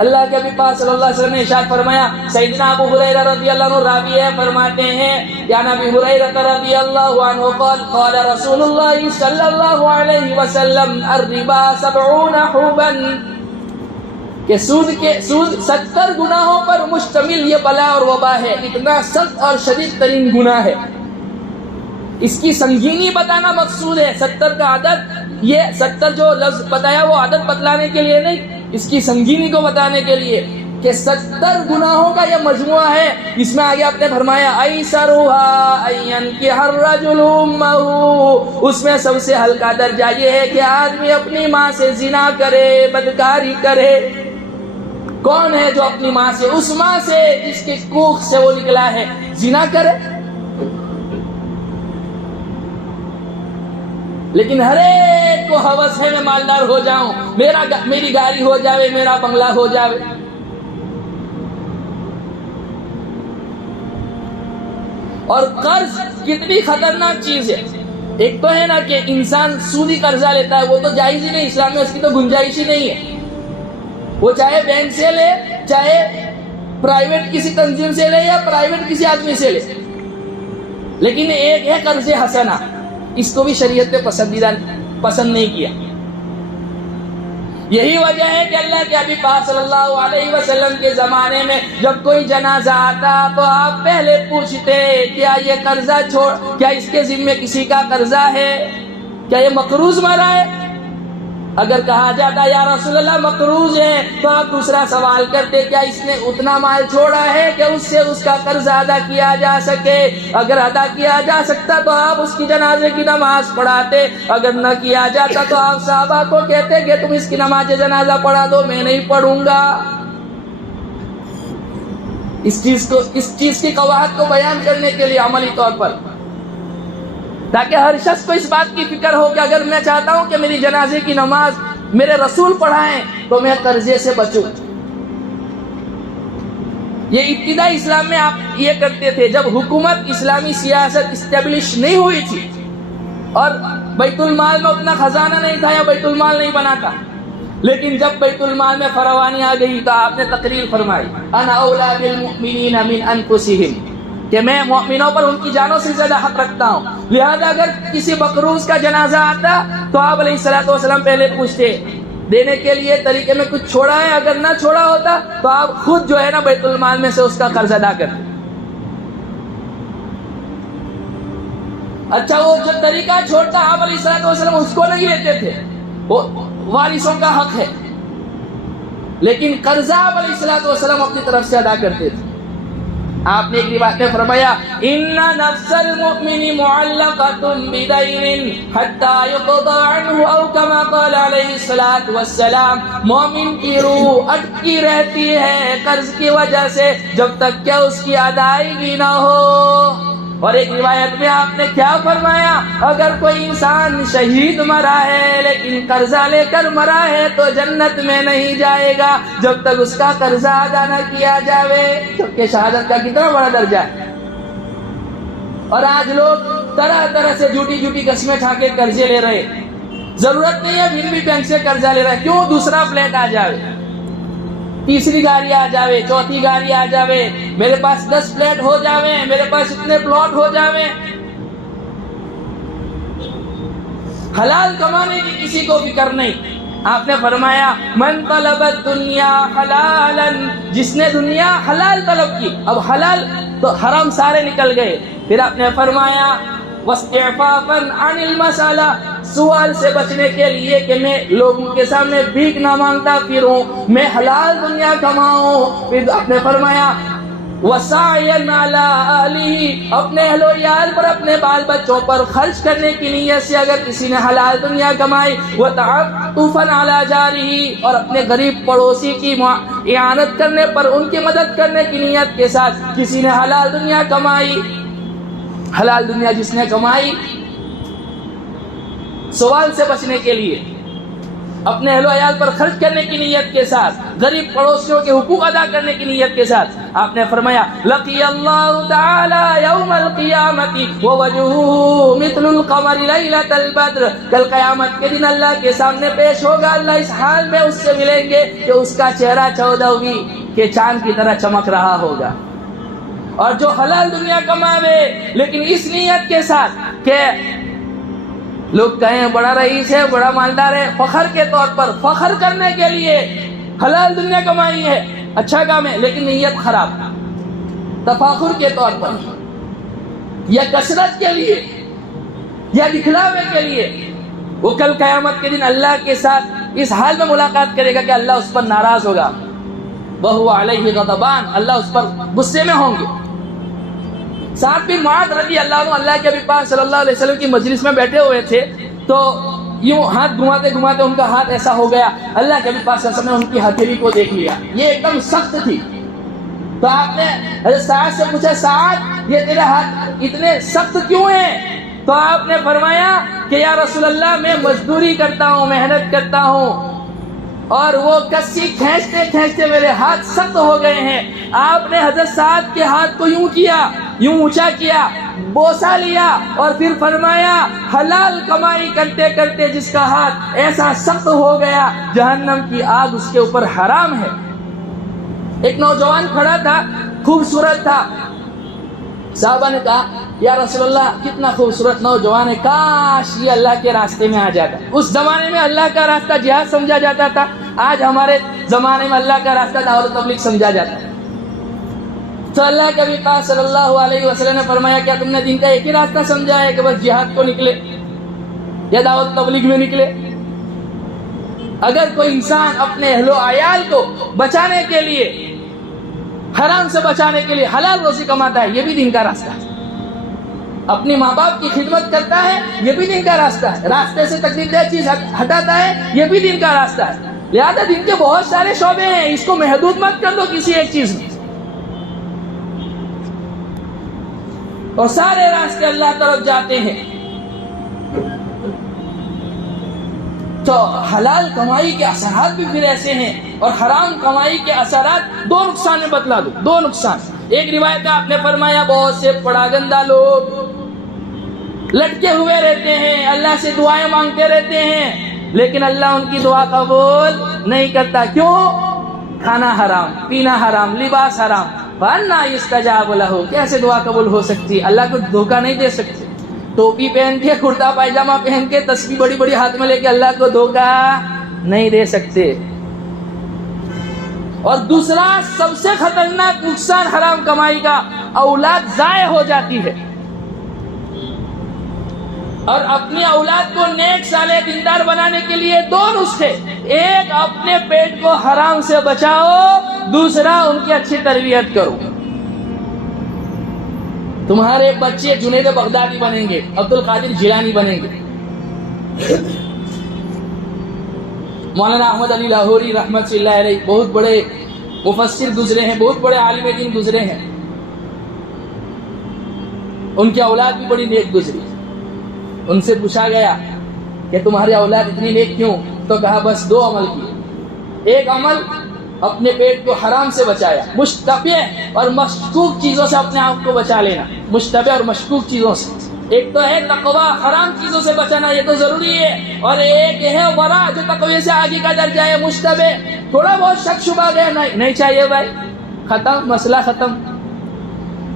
اللہ کے نبی پاک صلی اللہ علیہ وسلم نے ارشاد فرمایا، سیدنا ابو ہریرہ رضی اللہ عنہ راوی ہے، فرماتے ہیں یا نبی ہریرہ رضی اللہ عنہ قال قال رسول اللہ صلی اللہ علیہ وسلم الربا 70 حوبا، کہ سود 70 گناہوں پر مشتمل یہ بلا اور وبا ہے، اتنا سخت اور شدید ترین گناہ ہے۔ اس کی سنگینی بتانا مقصود ہے۔ 70 کا عدد، یہ 70 جو لفظ بتایا وہ عدد بتلانے کے لیے نہیں، اس کی سنگینی کو بتانے کے لیے کہ 70 گناہوں کا یہ مجموعہ ہے۔ اس میں آگے آپ نے فرمایا ایسرھا ان ينكح الرجل امه، اس میں سب سے ہلکا درجہ یہ ہے کہ آدمی اپنی ماں سے زنا کرے، بدکاری کرے۔ کون ہے جو اپنی ماں سے، اس ماں سے جس کے کوکھ سے وہ نکلا ہے، زنا کرے؟ لیکن ہر ایک کو ہوس ہے میں مالدار ہو جاؤں، میری گاڑی ہو جاوے، میرا بنگلہ ہو جاوے۔ اور قرض کتنی خطرناک چیز ہے۔ ایک تو ہے نا کہ انسان سودی قرضہ لیتا ہے، وہ تو جائز ہی نہیں، اسلام میں اس کی تو گنجائش ہی نہیں ہے۔ وہ چاہے بینک سے لے، چاہے پرائیویٹ کسی تنظیم سے لے یا پرائیویٹ کسی آدمی سے لے، لیکن ایک ہے قرض حسنہ، اس کو بھی شریعت نے پسند نہیں کیا۔ یہی وجہ ہے کہ اللہ کے حبیب پاک صلی اللہ علیہ وسلم کے زمانے میں جب کوئی جنازہ آتا تو آپ پہلے پوچھتے کیا یہ قرضہ کیا اس کے ذمے کسی کا قرضہ ہے، کیا یہ مقروض مرا ہے؟ اگر کہا جاتا یا رسول اللہ مقروض ہے تو آپ دوسرا سوال کرتے کیا اس نے اتنا مال چھوڑا ہے کہ اس سے اس کا قرض ادا کیا جا سکے؟ اگر ادا کیا جا سکتا تو آپ اس کی جنازے کی نماز پڑھاتے، اگر نہ کیا جاتا تو آپ صحابہ کو کہتے کہ تم اس کی نماز جنازہ پڑھا دو، میں نہیں پڑھوں گا۔ اس چیز کی قواعد کو بیان کرنے کے لیے عملی طور پر، تاکہ ہر شخص کو اس بات کی فکر ہو کہ اگر میں چاہتا ہوں کہ میری جنازے کی نماز میرے رسول پڑھائیں تو میں قرضے سے بچوں۔ یہ ابتدا اسلام میں آپ یہ کرتے تھے جب حکومت اسلامی سیاست اسٹیبلش نہیں ہوئی تھی اور بیت المال میں اتنا خزانہ نہیں تھا یا بیت المال نہیں بنا تھا، لیکن جب بیت المال میں فراوانی آ گئی تو آپ نے تقریر فرمائی انا اولی بالمؤمنین من انفسہم، کہ میں مومنوں پر ان کی جانوں سے زیادہ حق رکھتا ہوں، لہذا اگر کسی مقروض کا جنازہ آتا تو آپ علیہ الصلوۃ والسلام پہلے پوچھتے دینے کے لیے طریقے میں کچھ چھوڑا ہے، اگر نہ چھوڑا ہوتا تو آپ خود جو ہے نا بیت المال میں سے اس کا قرض ادا کرتے۔ اچھا وہ جو طریقہ چھوڑتا آپ علیہ الصلوۃ والسلام اس کو نہیں لیتے تھے، وہ وارثوں کا حق ہے، لیکن قرضہ آپ علیہ الصلوۃ والسلام اپنی طرف سے ادا کرتے تھے۔ آپ نے ایک روایت میں فرمایا ان نفس المؤمن معلقۃ بدین حتی یقضى عنہ او کما قال علیہ الصلوۃ والسلام، مومن کی روح اٹکی رہتی ہے قرض کی وجہ سے جب تک کہ اس کی ادائیگی نہ ہو۔ اور ایک روایت میں آپ نے کیا فرمایا، اگر کوئی انسان شہید مرا ہے لیکن قرضہ لے کر مرا ہے تو جنت میں نہیں جائے گا جب تک اس کا قرضہ ادا نہ کیا جاوے، کیونکہ شہادت کا کتنا بڑا درجہ ہے۔ اور آج لوگ طرح طرح سے جھوٹی قسمیں کھا کے قرضے لے رہے، ضرورت نہیں ہے پھر بھی بینک سے قرضہ لے رہے، کیوں؟ دوسرا فلیٹ آ جاوے، تیسری گاڑی آ جاوے، چوتھی گاڑی آ جاوے، میرے پاس 10 فلیٹ ہو جاوے، میرے پاس اتنے پلاٹ ہو جاوے۔ حلال کمانے کی کسی کو فکر نہیں۔ آپ نے فرمایا من طلب الدنیا حلالا، جس نے دنیا حلال طلب کی، اب حلال تو حرام سارے نکل گئے۔ پھر آپ نے فرمایا واستعفافا عن المسألہ، سوال سے بچنے کے لیے کہ میں لوگوں کے سامنے بھیک نہ مانگتا پھروں، میں حلال دنیا کماؤں۔ پھر آپ نے فرمایا وسعین علی اہلہ، اپنے اہل و عیال پر، اپنے بال بچوں پر خرچ کرنے کی نیت سے اگر کسی نے حلال دنیا کمائی، وتعطفا علی جارہ، اور اپنے غریب پڑوسی کی اعانت کرنے پر، ان کی مدد کرنے کی نیت کے ساتھ کسی نے حلال دنیا کمائی، حلال دنیا جس نے کمائی سوال سے بچنے کے لیے، اپنے اہل و عیال پر خرچ کرنے کی نیت کے ساتھ، غریب پڑوسیوں کے حقوق ادا کرنے کی نیت کے ساتھ، آپ نے فرمایا لقی اللہ تعالی یوم القیامت ووجہہ مثل القمر لیلۃ البدر، کل قیامت کے دن اللہ کے سامنے پیش ہوگا، اللہ اس حال میں اس سے ملیں گے کہ اس کا چہرہ 14ویں کے چاند کی طرح چمک رہا ہوگا۔ اور جو حلال دنیا کماوے لیکن اس نیت کے ساتھ کہ لوگ کہیں بڑا رئیس ہے، بڑا مالدار ہے، فخر کے طور پر، فخر کرنے کے لیے حلال دنیا کمائی ہے، اچھا کام ہے، لیکن نیت خراب، تفاخر کے طور پر یا کثرت کے لیے یا دکھلاوے کے لیے، وہ کل قیامت کے دن اللہ کے ساتھ اس حال میں ملاقات کرے گا کہ اللہ اس پر ناراض ہوگا، وَهُوَ عَلَيْهِ غَضَبَانٌ، اللہ اس پر غصے میں ہوں گے۔ سعد بن معاذ رضی اللہ عنہ اللہ کے نبی پاک صلی اللہ علیہ وسلم کی مجلس میں بیٹھے ہوئے تھے، تو یوں ہاتھ گھماتے گھماتے ان کا ہاتھ ایسا ہو گیا، اللہ کے نبی پاک صلی اللہ علیہ وسلم نے ان کی ہتھیلی کو دیکھ لیا، یہ ایک دم سخت تھی، تو آپ نے حضرت سعد سے پوچھا سعد یہ تیرے ہاتھ اتنے سخت کیوں ہیں؟ تو آپ نے فرمایا کہ یا رسول اللہ میں مزدوری کرتا ہوں، محنت کرتا ہوں، اور وہ کسی کھینچتے کھینچتے میرے ہاتھ سخت ہو گئے ہیں۔ آپ نے حضرت سعد کے ہاتھ کو یوں کیا، یوں اونچا کیا، بوسہ لیا، اور پھر فرمایا حلال کمائی کرتے کرتے جس کا ہاتھ ایسا سخت ہو گیا جہنم کی آگ اس کے اوپر حرام ہے۔ ایک نوجوان کھڑا تھا، خوبصورت تھا، صحابہ نے کہا یا رسول اللہ کتنا خوبصورت نوجوان ہے، کاش یہ اللہ کے راستے میں آ جاتا۔ اس زمانے میں اللہ کا راستہ جہاد سمجھا جاتا تھا، آج ہمارے زمانے میں اللہ کا راستہ دعوت و تبلیغ سمجھا جاتا ہے۔ تو اللہ کے نبی پاک صلی اللہ علیہ وسلم نے فرمایا کیا تم نے دین کا ایک ہی راستہ سمجھا ہے کہ بس جہاد کو نکلے یا دعوت و تبلیغ میں نکلے؟ اگر کوئی انسان اپنے اہل و عیال کو بچانے کے لیے، حرام سے بچانے کے لیے حلال روزی کماتا ہے، یہ بھی دین کا راستہ ہے۔ اپنی ماں باپ کی خدمت کرتا ہے، یہ بھی دین کا راستہ ہے۔ راستے سے تکلیف دہ چیز ہٹاتا ہے، یہ بھی دین کا راستہ ہے۔ لہذا دین کے بہت سارے شعبے ہیں، اس کو محدود مت کر دو کسی ایک چیز میں، اور سارے راستے اللہ طرف جاتے ہیں۔ تو حلال کمائی کے اثرات بھی پھر ایسے ہیں، اور حرام کمائی کے اثرات دو نقصان میں بتلا دو، دو نقصان۔ ایک روایت آپ نے فرمایا بہت سے پڑاگندہ لوگ لٹکے ہوئے رہتے ہیں، اللہ سے دعائیں مانگتے رہتے ہیں، لیکن اللہ ان کی دعا قبول نہیں کرتا۔ کیوں؟ کھانا حرام، پینا حرام، لباس حرام، فَأَنَّىٰ يُسْتَجَابُ لَهُ، کیسے دعا قبول ہو سکتی؟ اللہ کو دھوکہ نہیں دے سکتے۔ ٹوپی پہن کے، کرتا پائجامہ پہن کے، تسبیح بڑی بڑی ہاتھ میں لے کے اللہ کو دھوکہ نہیں دے سکتے۔ اور دوسرا سب سے خطرناک نقصان حرام کمائی کا، اولاد ضائع ہو جاتی ہے۔ اور اپنی اولاد کو نیک صالح دیندار بنانے کے لیے دو نسخے، ایک اپنے پیٹ کو حرام سے بچاؤ، دوسرا ان کی اچھی تربیت کرو۔ تمہارے بچے جنید بغدادی بنیں گے، عبد القادر جیلانی بنیں گے، مولانا احمد علی لاہوری رحمت اللہ علیہ بہت بڑے مفسر گزرے ہیں، بہت بڑے عالم دین گزرے ہیں، ان کی اولاد بھی بڑی نیک گزری۔ ان سے پوچھا گیا کہ تمہاری اولاد اتنی نیک کیوں؟ تو کہا بس دو عمل کیے، ایک عمل اپنے پیٹ کو حرام سے بچایا، مشتبہ اور مشکوک چیزوں سے اپنے آپ کو بچا لینا، مشتبہ اور مشکوک چیزوں سے۔ ایک تو ہے تقویٰ، حرام چیزوں سے بچانا، یہ تو ضروری ہے، اور ایک ہے ورع جو تقوی سے آگے کا درجہ ہے، مشتبہ، تھوڑا بہت شک شبہ گیا نہیں چاہیے بھائی، ختم مسئلہ ختم۔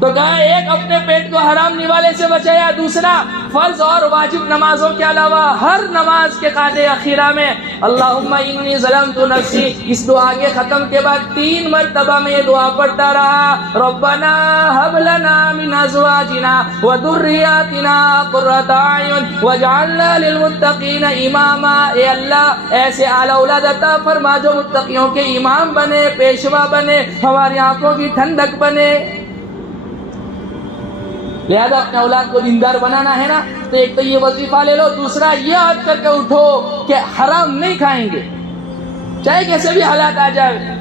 تو کہا ایک اپنے پیٹ کو حرام نوالے سے بچایا، دوسرا فرض اور واجب نمازوں کے علاوہ ہر نماز کے قاعدے اخیرہ میں اللہم انی ظلمت نفسی، اس دعا کے ختم کے بعد 3 مرتبہ میں یہ دعا پڑھتا رہا، ربنا ہب لنا من ازواجنا وذریاتنا قرۃ اعین واجعلنا للمتقین اماما، اے اللہ ایسے اعلی اولاد عطا فرما جو متقیوں کے امام بنے، پیشوا بنے، ہماری آنکھوں کی ٹھنڈک بنے۔ لہذا اپنے اولاد کو دیندار بنانا ہے نا تو ایک تو یہ وظیفہ لے لو, دوسرا یہ عہد کر کے اٹھو کہ حرام نہیں کھائیں گے چاہے کیسے بھی حالات آ جائے.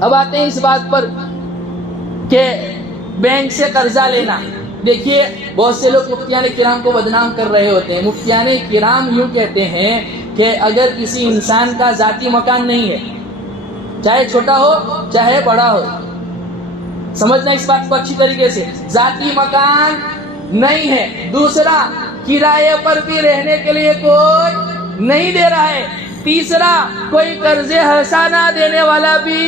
اب آتے ہیں اس بات پر کہ بینک سے قرضہ لینا. دیکھیے بہت سے لوگ مفتیان کرام کو بدنام کر رہے ہوتے ہیں. مفتیان کرام یوں کہتے ہیں کہ اگر کسی انسان کا ذاتی مکان نہیں ہے, چاہے چھوٹا ہو چاہے بڑا ہو, سمجھنا اس بات کو اچھی طریقے سے, ذاتی مکان نہیں ہے, دوسرا کرائے پر بھی رہنے کے لیے کوئی نہیں دے رہا ہے, تیسرا کوئی قرض حسانہ دینے والا بھی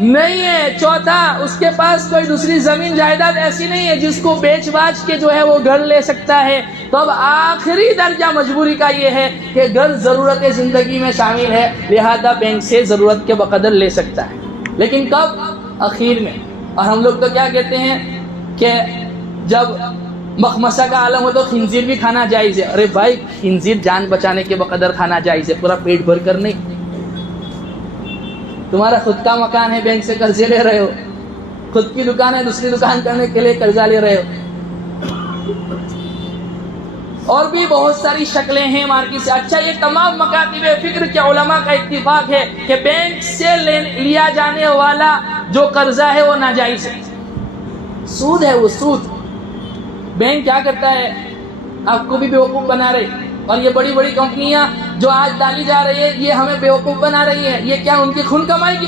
نہیں ہے, چوتھا اس کے پاس کوئی دوسری زمین جائیداد ایسی نہیں ہے جس کو بیچ باچ کے جو ہے وہ گھر لے سکتا ہے, تو اب آخری درجہ مجبوری کا یہ ہے کہ گھر ضرورت زندگی میں شامل ہے, لہذا بینک سے ضرورت کے بقدر لے سکتا ہے. لیکن کب؟ اخیر میں. اور ہم لوگ تو کیا کہتے ہیں کہ جب مخمصہ کا عالم ہو تو خنزیر بھی کھانا جائز ہے. ارے بھائی خنزیر جان بچانے کے بقدر کھانا جائز ہے, پورا پیٹ بھر کر نہیں. تمہارا خود کا مکان ہے, بینک سے قرضے لے رہے ہو, خود کی دکان ہے, دوسری دکان کرنے کے لیے قرضہ لے رہے ہو. اور بھی بہت ساری شکلیں ہیں مارکیٹ سے. اچھا, یہ تمام مکاتب فکر کے علماء کا اتفاق ہے کہ بینک سے لیا جانے والا جو قرضہ ہے وہ ناجائز ہے, سود ہے, وہ سود. بینک کیا کرتا ہے, آپ کو بھی بیوقوف بنا رہے, اور یہ بڑی بڑی کمپنیاں جو آج ڈالی جا رہی ہے یہ ہمیں بیوقوف بنا رہی ہے. یہ کیا ان کی خون کمائی کی,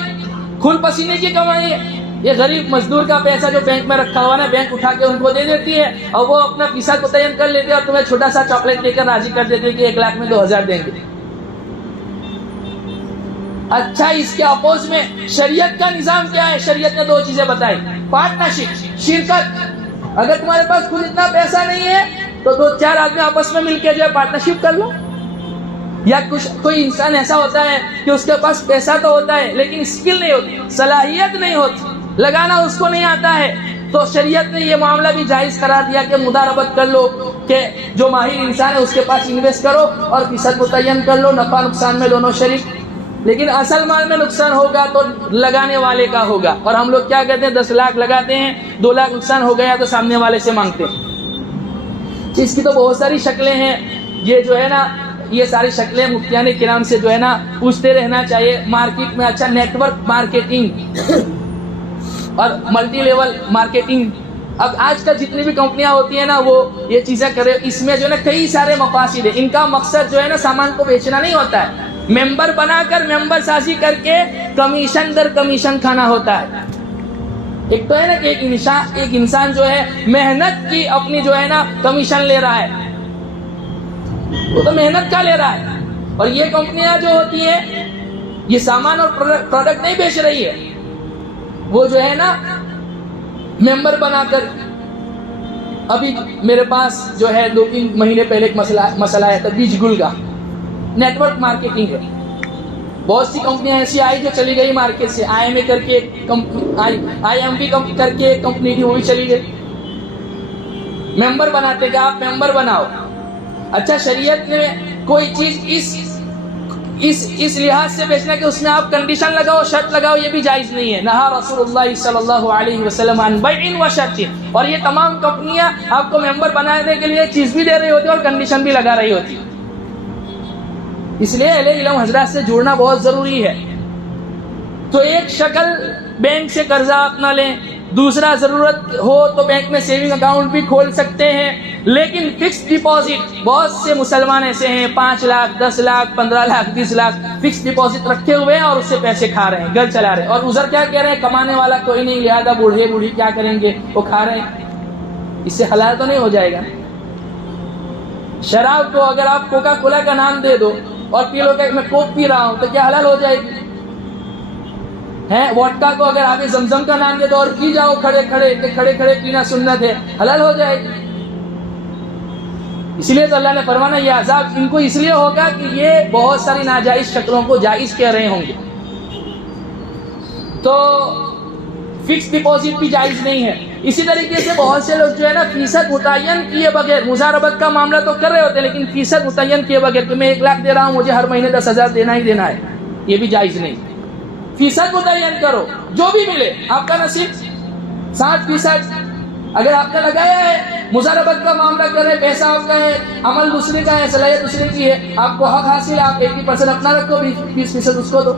خون پسینے کی کمائی ہے؟ یہ غریب مزدور کا پیسہ جو بینک میں رکھا ہوا نا, بینک اٹھا کے ان کو دے دیتی ہے اور وہ اپنا فیصد متعین کر لیتے ہیں اور تمہیں چھوٹا سا چاکلیٹ دے کر راضی کر دیتے ہیں کہ 1 لاکھ میں 2000 دیں گے. اچھا, اس کے اپوز میں شریعت کا نظام کیا ہے؟ شریعت نے 2 چیزیں بتائی, پارٹنرشپ, شرکت. اگر تمہارے پاس خود اتنا پیسہ نہیں ہے تو 2-4 آدمی آپس میں مل کے جو ہے پارٹنرشپ کر لو. یا کوئی انسان ایسا ہوتا ہے کہ اس کے پاس پیسہ تو ہوتا ہے لیکن اسکل نہیں ہوتی, صلاحیت نہیں ہوتی, لگانا اس کو نہیں آتا ہے, تو شریعت نے یہ معاملہ بھی جائز قرار دیا کہ مداربت کر لو, کہ جو ماہر انسان ہے اس کے پاس انویسٹ کرو اور فیصد متعین کر لو, نفع نقصان میں دونوں شریک. لیکن اصل مال میں نقصان ہوگا تو لگانے والے کا ہوگا. اور ہم لوگ کیا کہتے ہیں, 10 لاکھ لگاتے ہیں, 2 لاکھ نقصان ہو گیا تو سامنے والے سے مانگتے ہیں. اس کی تو بہت ساری شکلیں ہیں. یہ جو ہے نا, یہ ساری شکلیں مفتیان کرام سے جو ہے نا پوچھتے رہنا چاہیے. مارکیٹ میں اچھا نیٹ ورک مارکیٹنگ اور ملٹی لیول مارکیٹنگ, اب آج کل جتنی بھی کمپنیاں ہوتی ہیں نا وہ یہ چیزیں کرے, اس میں جو ہے نا کئی سارے مقاصد ہیں. ان کا مقصد جو ہے نا سامان کو بیچنا نہیں ہوتا ہے, ممبر بنا کر ممبر سازی کر کے کمیشن در کمیشن کھانا ہوتا ہے. ایک تو ہے نا کہ ایک انسان جو ہے محنت کی اپنی جو ہے نا کمیشن لے رہا ہے, وہ تو محنت کا لے رہا ہے. اور یہ کمپنیاں جو ہوتی ہیں یہ سامان اور پروڈکٹ نہیں بیچ رہی ہے, وہ جو ہے نا ممبر بنا کر. ابھی میرے پاس جو ہے 2-3 مہینے پہلے ایک مسئلہ آیا تھا, بیج گل کا نیٹ ورک مارکیٹنگ ہے. بہت سی کمپنیاں ایسی آئی جو چلی گئی مارکیٹ سے. آئی ایم کر کے آئی ایم بی کر کے ایک کمپنی تھی, وہ بھی چلی گئی. ممبر بناتے کہ آپ ممبر بناؤ. اچھا, شریعت نے کوئی چیز اس لحاظ سے بیچنا کہ اس میں آپ کنڈیشن لگاؤ, شرط لگاؤ, یہ بھی جائز نہیں ہے. نہا رسول اللہ صلی اللہ علیہ وسلم عن بیع و شرط. اور یہ تمام کمپنیاں آپ کو ممبر بنانے کے لیے چیز بھی دے رہی ہوتی اور کنڈیشن بھی لگا رہی ہوتی. اس لیے اہل علم حضرات سے جڑنا بہت ضروری ہے. تو ایک شکل بینک سے قرضہ آپ نہ لیں, دوسرا ضرورت ہو تو بینک میں سیونگ اکاؤنٹ بھی کھول سکتے ہیں, لیکن فکس ڈپازٹ. بہت سے مسلمان ایسے ہیں 5 لاکھ 10 لاکھ 15 لاکھ 20 لاکھ فکس ڈپازٹ رکھے ہوئے ہیں اور اس سے پیسے کھا رہے ہیں, گھر چلا رہے ہیں. اور ادھر کیا کہہ رہے ہیں, کمانے والا کوئی نہیں, لہذا بوڑھی کیا کریں گے, وہ کھا رہے ہیں. اس سے حلال تو نہیں ہو جائے گا. شراب کو اگر آپ کوکا کولا کا نام دے دو اور پی لو کہ میں کوک پی رہا ہوں تو کیا حلال ہو جائے گی؟ وڈکا کو اگر آپ زمزم کا نام دے دو اور پی جاؤ کھڑے کھڑے پینا سنت ہے, حلال ہو جائے گی. اس لیے تو اللہ نے فرمانا یہ عذاب ان کو اس لیے ہوگا کہ یہ بہت ساری ناجائز شکلوں کو جائز کہہ رہے ہوں گے. تو فکس ڈپازٹ بھی جائز نہیں ہے. اسی طریقے سے بہت سے لوگ جو ہے نا فیصد متعین کیے بغیر, مزاربت کا معاملہ تو کر رہے ہوتے ہیں لیکن فیصد متعین کیے بغیر کہ میں 1 لاکھ دے رہا ہوں, مجھے ہر مہینے 10,000 دینا ہی دینا ہے, یہ بھی جائز نہیں. فیصد متعین کرو, جو بھی ملے آپ کا نصیب. 7% اگر آپ نے لگایا ہے مزاربت کا معاملہ کر رہے، پیسہ آپ کا ہے، عمل دوسرے کا ہے، صلاحیت دوسرے کی ہے، آپ کو حق حاصل ہے، آپ 80% اپنا رکھو، 20% اس کو دو،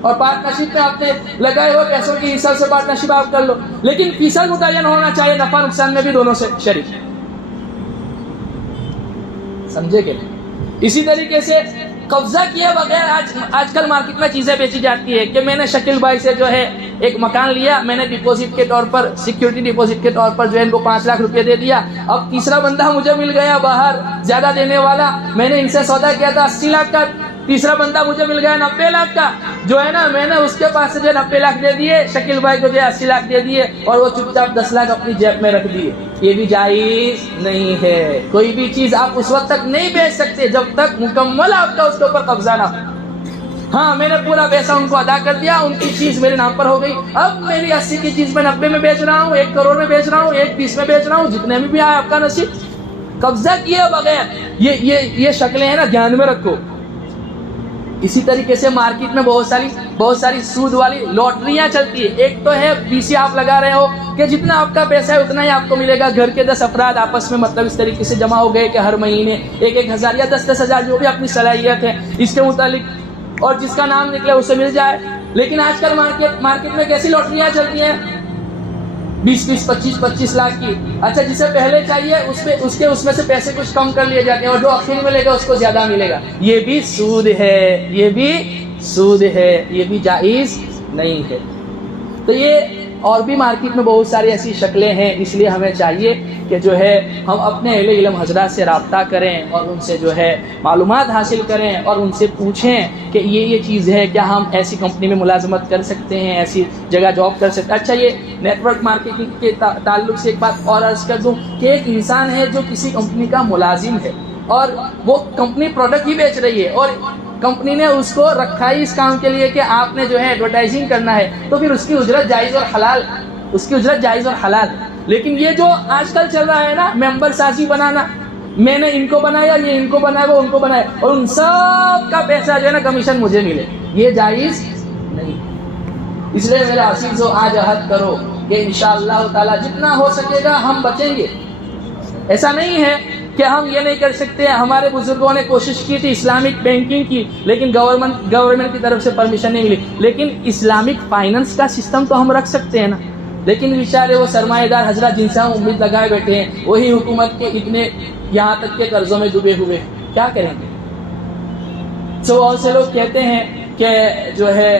اور پارٹنرشپ میں آپ نے لگائے ہوئے پیسوں کے حساب سے پارٹنرشپ آپ کر لو، لیکن فیصد متعین ہونا چاہیے، نفع نقصان میں بھی دونوں سے شریک، سمجھے کہ نہیں؟ اسی طریقے سے قبضہ کیے بغیر آج کل مارکیٹ میں چیزیں بیچی جاتی ہے کہ میں نے شکیل بھائی سے جو ہے ایک مکان لیا، میں نے ڈپوزٹ کے طور پر، سیکیورٹی ڈپوزٹ کے طور پر جو ہے ان کو 5 لاکھ روپے دے دیا، اب تیسرا بندہ مجھے مل گیا باہر زیادہ دینے والا، میں نے ان سے سودا کیا تھا 80 لاکھ کا، تیسرا بندہ مجھے مل گیا 90 لاکھ کا، جو ہے نا میں نے اس کے پاس سے جو 90 لاکھ دے دیے، شکیل بھائی کو جو 80 لاکھ دے دیے، اور وہ چپ چاپ 10 لاکھ اپنی جیب میں رکھ دیے، یہ بھی جائز نہیں ہے۔ کوئی بھی چیز آپ اس وقت تک نہیں بیچ سکتے جب تک مکمل آپ کا اس کے اوپر قبضہ نہ ہو۔ ہاں میں نے پورا پیسہ ان کو ادا کر دیا، ان کی چیز میرے نام پر ہو گئی، اب میری 80 کی چیز میں 90 میں بیچ رہا ہوں، 1 کروڑ میں بیچ رہا ہوں، 1 30 میں بیچ رہا ہوں، جتنے میں بھی آئے آپ کا نصیب۔ قبضہ کیے بغیر یہ شکلیں ہیں نا، دھیان میں رکھو۔ اسی طریقے سے مارکیٹ میں بہت ساری سود والی لاٹریاں چلتی ہے۔ ایک تو ہے PC آپ لگا رہے ہو کہ جتنا آپ کا پیسہ ہے اتنا ہی آپ کو ملے گا، گھر کے 10 افراد آپس میں مطلب اس طریقے سے جمع ہو گئے کہ ہر مہینے 1-1 ہزار یا 10-10 ہزار جو بھی اپنی صلاحیت ہے اس کے متعلق، اور جس کا نام نکلے اسے مل جائے۔ لیکن آج کل مارکیٹ میں کیسی لاٹریاں چلتی ہیں 20-20 25-25 لاکھ کی، اچھا جسے پہلے چاہیے اس میں سے پیسے کچھ کم کر لیے جاتے ہیں، اور جو اخیر ملے گا اس کو زیادہ ملے گا، یہ بھی سود ہے، یہ بھی سود ہے، یہ بھی جائز نہیں ہے۔ تو یہ اور بھی مارکیٹ میں بہت ساری ایسی شکلیں ہیں، اس لیے ہمیں چاہیے کہ جو ہے ہم اپنے اہل علم حضرات سے رابطہ کریں اور ان سے جو ہے معلومات حاصل کریں اور ان سے پوچھیں کہ یہ چیز ہے، کیا ہم ایسی کمپنی میں ملازمت کر سکتے ہیں، ایسی جگہ جاب کر سکتے ہیں۔ اچھا یہ نیٹ ورک مارکیٹنگ کے تعلق سے ایک بات اور عرض کر دوں کہ ایک انسان ہے جو کسی کمپنی کا ملازم ہے اور وہ کمپنی پروڈکٹ ہی بیچ رہی ہے، اور کمپنی نے اس کو رکھا ہی اس کام کے لیے کہ آپ نے جو ہے ایڈورٹائزنگ کرنا ہے، تو پھر اس کی اجرت جائز اور حلال، اس کی اجرت جائز اور حلال ہے۔ لیکن یہ جو آج کل چل رہا ہے نا، ممبر سازی بنانا، میں نے ان کو بنایا، یہ ان کو بنایا، وہ ان کو بنایا، اور ان سب کا پیسہ جو ہے نا کمیشن مجھے ملے، یہ جائز نہیں۔ اس لیے میرے عزیزو آج عہد کرو کہ انشاءاللہ تعالی جتنا ہو سکے گا ہم بچیں گے۔ ایسا نہیں ہے کہ ہم یہ نہیں کر سکتے، ہمارے بزرگوں نے کوشش کی تھی اسلامک بینکنگ کی، لیکن گورنمنٹ کی طرف سے پرمیشن نہیں ملی، لیکن اسلامک فائننس کا سسٹم تو ہم رکھ سکتے ہیں نا۔ لیکن بیچارے وہ سرمایہ دار حضرات جن سے ہم امید لگائے بیٹھے ہیں، وہی حکومت کے اتنے یہاں تک کے قرضوں میں ڈوبے ہوئے، کیا کریں گے؟ بہت سے لوگ کہتے ہیں کہ جو ہے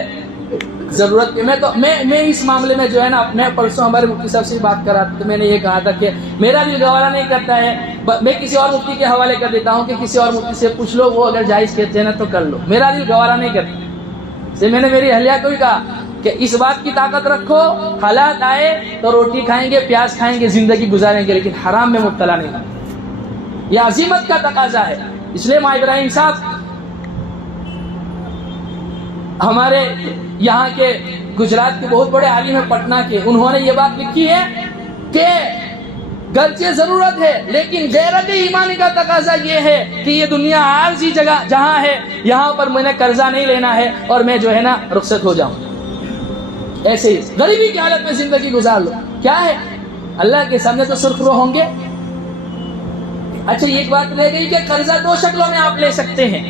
ضرورت میں اس معاملے میں جو ہے نا، میں پرسوں ہمارے مفتی صاحب سے بات کر رہا تھا تو میں نے یہ کہا تھا کہ میرا دل گوارا نہیں کرتا ہے، میں کسی اور مفتی کے حوالے کر دیتا ہوں کہ کسی اور مفتی سے پوچھ لو، وہ اگر جائز کہتے ہیں نا تو کر لو، میرا دل گوارا نہیں کرتا۔ سے میں نے میری اہلیہ کو بھی کہا کہ اس بات کی طاقت رکھو، حالات آئے تو روٹی کھائیں گے، پیاز کھائیں گے، زندگی گزاریں گے، لیکن حرام میں مبتلا نہیں ہونا، یہ عزیمت کا تقاضا ہے۔ اس لیے ماں ابراہیم صاحب ہمارے یہاں کے گجرات کے بہت بڑے عالم ہیں پٹنہ کے، انہوں نے یہ بات لکھی ہے کہ گرچہ ضرورت ہے لیکن غیرت ایمانی کا تقاضا یہ ہے کہ یہ دنیا عارضی جگہ جہاں ہے یہاں پر میں نے قرضہ نہیں لینا ہے اور میں جو ہے نا رخصت ہو جاؤں، ایسے ہی غریبی کی حالت میں زندگی گزار لو، کیا ہے اللہ کے سامنے تو سرخ رو ہوں گے۔ اچھا ایک بات رہ گئی کہ قرضہ 2 شکلوں میں آپ لے سکتے ہیں،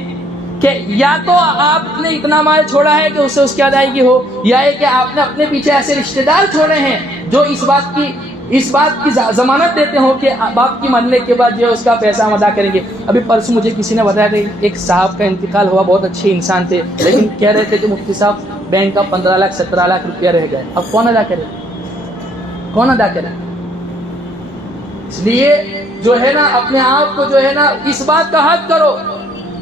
کہ یا تو آپ نے اتنا مال چھوڑا ہے کہ اسے اس کی ادائیگی ہو، یا یہ کہ آپ نے اپنے پیچھے ایسے رشتہ دار چھوڑے ہیں جو اس بات کی ضمانت دیتے ہو کہ باپ کی مرنے کے بعد جو اس کا پیسہ ہم ادا کریں گے۔ ابھی پرسوں مجھے کسی نے بتایا کہ ایک صاحب کا انتقال ہوا، بہت اچھے انسان تھے، لیکن کہہ رہے تھے کہ مفتی صاحب بینک کا 15 لاکھ 17 لاکھ روپیہ رہ گئے، اب کون ادا کرے، کون ادا کرے؟ اس لیے جو ہے نا اپنے آپ کو جو ہے نا اس بات کا حد کرو۔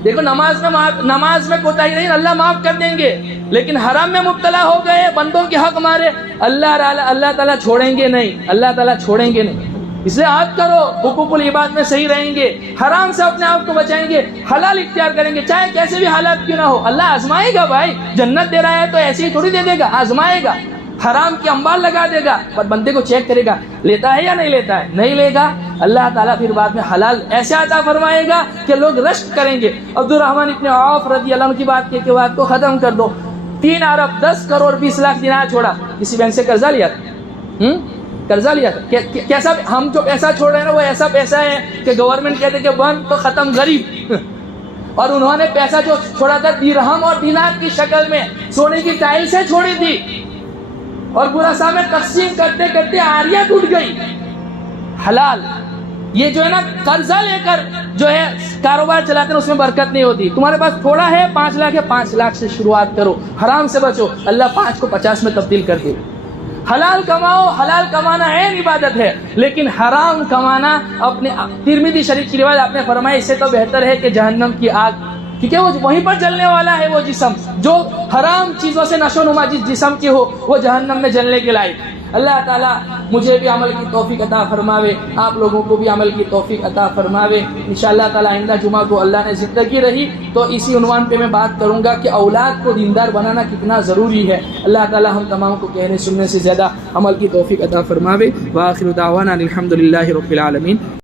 دیکھو نماز میں کوتاہی نہیں، اللہ معاف کر دیں گے، لیکن حرام میں مبتلا ہو گئے، بندوں کے حق مارے، اللہ تعالیٰ چھوڑیں گے نہیں، اللہ تعالیٰ چھوڑیں گے نہیں۔ اس لیے عہد کرو، حقوق العباد میں صحیح رہیں گے، حرام سے اپنے آپ کو بچائیں گے، حلال اختیار کریں گے، چاہے کیسے بھی حالات کیوں نہ ہو۔ اللہ آزمائے گا بھائی، جنت دے رہا ہے تو ایسے ہی تھوڑی دے دے گا، آزمائے گا، حرام کی انبار لگا دے گا، پر بندے کو چیک کرے گا لیتا ہے یا نہیں لیتا ہے، نہیں لے گا اللہ تعالیٰ پھر بعد میں حلال ایسے عطا فرمائے گا کہ لوگ رشک کریں گے۔ عبد الرحمن ابن عوف رضی اللہ عنہ کی بات کے بات کو ختم کر دو، 3 ارب 10 کروڑ 20 لاکھ دینار چھوڑا، کسی بینک سے قرضہ لیا تھا، قرضہ لیا تھا. کیسا ہم جو پیسہ چھوڑ رہے ہیں نا وہ ایسا پیسہ ہے کہ گورنمنٹ کہتے کہ بند تو ختم غریب. اور انہوں نے پیسہ جو چھوڑا تھا درہم اور دینار کی شکل میں سونے کی ٹائل سے چھوڑی تھی, اور پورا سامنے تقسیم کرتے کرتے آریاں ٹوٹ گئی. حلال یہ جو ہے نا قرضہ لے کر جو ہے کاروبار چلاتے ہیں اس میں برکت نہیں ہوتی. تمہارے پاس تھوڑا ہے 5 لاکھ ہے, 5 لاکھ سے شروعات کرو, حرام سے بچو, اللہ 5 کو 50 میں تبدیل کر دے. حلال کماؤ, حلال کمانا عین عبادت ہے, لیکن حرام کمانا اپنے ترمذی شریف کی روایت آپ نے فرمایا اس سے تو بہتر ہے کہ جہنم کی آگ, کیونکہ وہ وہیں پر جلنے والا ہے. وہ جسم جو حرام چیزوں سے نشو نما جس جسم کی ہو وہ جہنم میں جلنے کے لائق. اللہ تعالیٰ مجھے بھی عمل کی توفیق عطا فرماوے, آپ لوگوں کو بھی عمل کی توفیق عطا فرماوے. انشاءاللہ تعالیٰ آئندہ جمعہ کو اللہ نے زندگی رہی تو اسی عنوان پہ میں بات کروں گا کہ اولاد کو دیندار بنانا کتنا ضروری ہے. اللہ تعالیٰ ہم تمام کو کہنے سننے سے زیادہ عمل کی توفیق عطا فرماوے. وآخر دعوانا الحمدللہ رب العالمین.